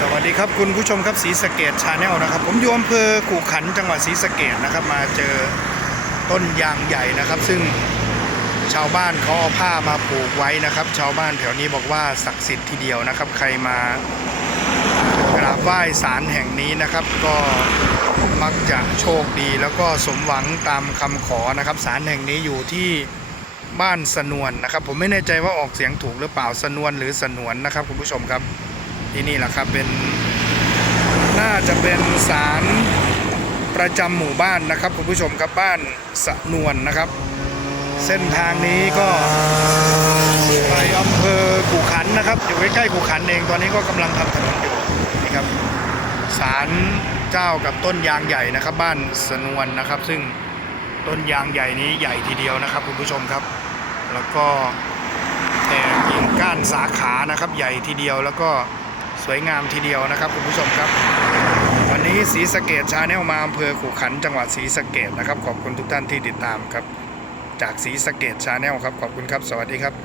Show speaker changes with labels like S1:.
S1: สวัสดีครับคุณผู้ชมครับศรีสะเกดชาแนลนะครับ ผมอยู่อำเภอขู่ขันจังหวัดศรีสะเกดนะครับ มาเจอต้นยางใหญ่นะครับ ซึ่งชาวบ้านเขาเอาผ้ามาปลูกไว้นะครับ ชาวบ้านแถวนี้บอกว่าศักดิ์สิทธิ์ทีเดียวนะครับ ใครมากราบไหว้ศาลแห่งนี้นะครับ ก็มักจะโชคดี แล้วก็สมหวังตามคำขอนะครับศาลแห่งนี้อยู่ที่บ้านสนวนนะครับ ผมไม่แน่ใจว่าออกเสียงถูกหรือเปล่าสนวนหรือสนวนนะครับ คุณผู้ชมครับ ที่นี่แหละครับเป็นน่าจะเป็นศาลประจำหมู่บ้านนะครับคุณผู้ชมครับบ้านสะนวนนะครับ เส้นทางนี้ก็ไปอำเภอขู่ขันนะครับ อยู่ใกล้ๆขู่ขันเองตอนนี้ก็กำลังทำถนนอยู่นี่ครับศาลเจ้ากับต้นยางใหญ่นะครับ บ้านสนวนนะครับ ซึ่งต้นยางใหญ่นี้ใหญ่ทีเดียวนะครับคุณผู้ชมครับ แล้วก็แต่กิ่งก้านสาขานะครับ ใหญ่ทีเดียวแล้วก็ สวยงามทีเดียวนะครับคุณผู้ชมครับ วันนี้ศรีสะเกดชาแนลมาอำเภอขู่ขันจังหวัดศรีสะเกดนะครับ ขอบคุณทุกท่านที่ติดตามครับ จากศรีสะเกดชาแนลครับขอบคุณครับ สวัสดีครับ